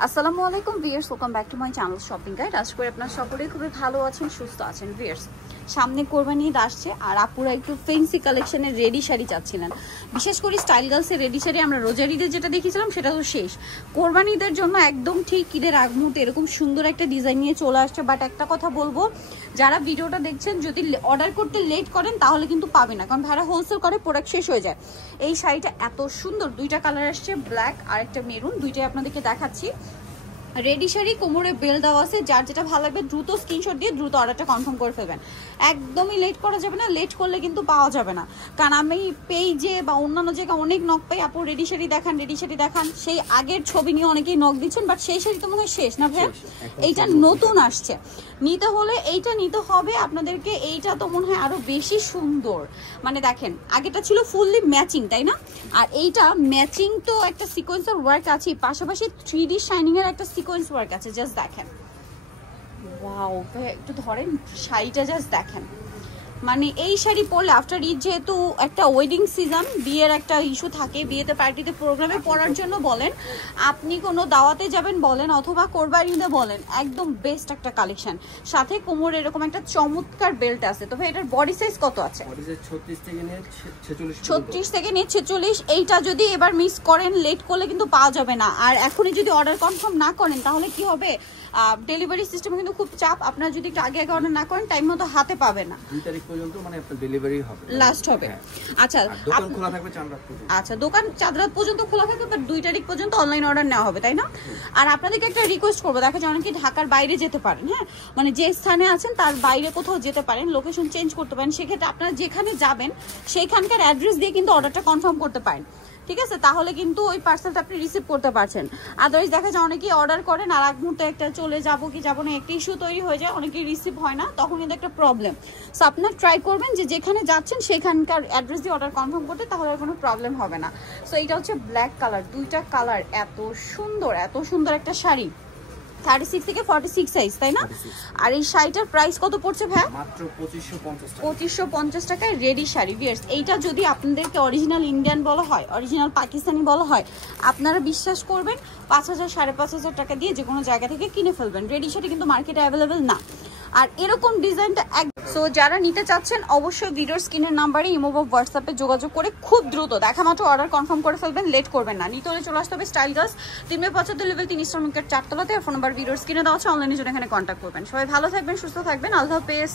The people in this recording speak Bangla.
আসসালামু আলাইকুম viewers, welcome back to my channel shopping guide. আশা করি আপনারা সকলেই খুবই ভালো আছেন, সুস্থ আছেন। ভিউয়ার্স, সামনে কোরবানি ঈদ আসছে আর আপুরা একটু ফেন্সি কালেকশনের রেডি শাড়ি চাচ্ছিলেন। বিশেষ করে স্টাইল গার্লসের রেডি শাড়ি আমরা রোজার ঈদে যেটা দেখেছিলাম সেটা তো শেষ। কোরবানি ঈদের জন্য একদম ঠিক ঈদের আগ মুহূর্তে এরকম সুন্দর একটা ডিজাইন নিয়ে চলে আসছে। বাট একটা কথা বলবো, যারা ভিডিওটা দেখছেন যদি অর্ডার করতে লেট করেন তাহলে কিন্তু পাবে না, কারণ ভাড়া হোলসেল করে প্রোডাক্ট শেষ হয়ে যায়। এই শাড়িটা এত সুন্দর, দুইটা কালার আসছে, ব্ল্যাক আর একটা মেরুন, দুইটাই আপনাদেরকে দেখাচ্ছি। রেডি শাড়ি, কোমরে বেল দেওয়া আছে। যার যেটা ভালো লাগবে দ্রুত স্ক্রিনশট দিয়ে দ্রুত অর্ডারটা কনফার্ম করে ফেলবেন। একদমই লেট করা যাবে না, লেট করলে কিন্তু পাওয়া যাবে না। কারণ আমি পেজে বা অন্যান্য জায়গায় অনেক নক পাই, আপু রেডি শাড়ি দেখান, রেডি শাড়ি দেখান। সেই আগের ছবি নিয়ে অনেকেই নক দিচ্ছেন, বাট সেই শাড়ি তো মনে হয় শেষ না ভাই, এইটা নতুন আসছে। নিতে হলে এইটা নিতে হবে আপনাদেরকে। এইটা তো মনে হয় আরো বেশি সুন্দর। মানে দেখেন, আগেটা ছিল ফুললি ম্যাচিং, তাই না? আর এইটা ম্যাচিং তো একটা সিকোয়েন্সের ওয়ার্ক আছে, পাশাপাশি 3D শাইনিং এর একটা সিকোয়েন্স ওয়ার্ক আছে। জাস্ট দেখেন, ওয়াও ভাই, একটু ধরেন শাড়িটা, জাস্ট দেখেন। মানে এই শাড়ি পরলে আফটার ঈদ, যেহেতু একটা ওয়েডিং সিজন, বিয়ের একটা ইস্যু থাকে, বিয়েতে পার্টিতে প্রোগ্রামে পরার জন্য বলেন, আপনি কোনো দাওয়াতে যাবেন বলেন, অথবা কোরবানিতে বলেন, একদম বেস্ট একটা কালেকশন। সাথে কোমরে এরকম একটা চমৎকার বেল্ট আছে। তো ভাই এটার বডি সাইজ কত আছে? 36 থেকে নিয়ে 46। 36 থেকে নিয়ে 46। এইটা যদি এবার মিস করেন, লেট করলে কিন্তু পাওয়া যাবে না। আর এখনই যদি অর্ডার কনফার্ম না করেন তাহলে কি হবে, ডেলিভারি সিস্টেমে কিন্তু খুব চাপ। আপনারা যদি একটু আগে আগে অর্ডার না করেন, টাইম মতো হাতে পাবে না। 2 তারিখ পর্যন্ত মানে আপনার ডেলিভারি হবে, লাস্ট হবে। আচ্ছা, দোকান খোলা থাকবে চাঁদ রাত পর্যন্ত। আচ্ছা, দোকান চাঁদ রাত পর্যন্ত খোলা থাকবে, বাট 2 তারিখ পর্যন্ত অনলাইন অর্ডার নেওয়া হবে, তাই না? আর আপনাদেরকে একটা রিকোয়েস্ট করবো, দেখা যায় অনেকে ঢাকার বাইরে যেতে পারেন, হ্যাঁ, মানে যে স্থানে আছেন তার বাইরে কোথাও যেতে পারেন, লোকেশন চেঞ্জ করতে পারেন। সেক্ষেত্রে আপনারা যেখানে যাবেন সেইখানকার অ্যাড্রেস দিয়ে কিন্তু অর্ডারটা কনফার্ম করতে পারেন, ঠিক আছে? তাহলে কিন্তু ওই পার্সেলটা আপনি রিসিভ করতে পারছেন। আদারওয়াইজ দেখা যায় অনেকেই অর্ডার করেন আর এক মুহূর্তে একটা চলে যাবো কি যাবো না একটা ইস্যু তৈরি হয়ে যায়, অনেকেই রিসিভ হয় না, তখন কিন্তু একটা প্রবলেম। সো আপনারা ট্রাই করবেন যে যেখানে যাচ্ছেন সেখানকার অ্যাড্রেস দিয়ে অর্ডার কনফার্ম করতে, তাহলে আর কোনো প্রবলেম হবে না। সো এটা হচ্ছে ব্ল্যাক কালার, দুইটা কালার, এত সুন্দর, এত সুন্দর একটা শাড়ি। 36 থেকে 46 সাইজ, তাই না? আর এই শাড়িটার প্রাইস কত পড়ছে ভাই? মাত্র 2550 টাকা। 2550 টাকায় রেডি শাড়ি। ভিউয়ার্স, এইটা যদি আপনাদেরকে অরিজিনাল ইন্ডিয়ান বলা হয়, অরিজিনাল পাকিস্তানি বলা হয়, আপনারা বিশ্বাস করবেন 5000 5500 টাকা দিয়ে যে কোনো জায়গা থেকে কিনে ফেলবেন। রেডি শাড়ি কিন্তু মার্কেটে অ্যাভেলেবেল না। আর এরকম ডিজাইনটা সো যারা নিতে চাচ্ছেন অবশ্যই ভিডিওর স্ক্রিনের নাম্বারে ইমো বা হোয়াটসঅ্যাপে যোগাযোগ করে খুব দ্রুত দেখা মাত্র অর্ডার কনফার্ম করে ফেলবেন, লেট করবেন না। নিতে হলে চলে আসতে হবে style girls, 375 level 3 eastern market 4 তলাতে। আর ফোন নাম্বার ভিডিওর স্ক্রিনে দেওয়া আছে, অনলাইনে জন্য এখানে কন্ট্যাক্ট করবেন। সবাই ভালো থাকবেন, সুস্থ থাকবেন, আল্লাহ হাফেজ।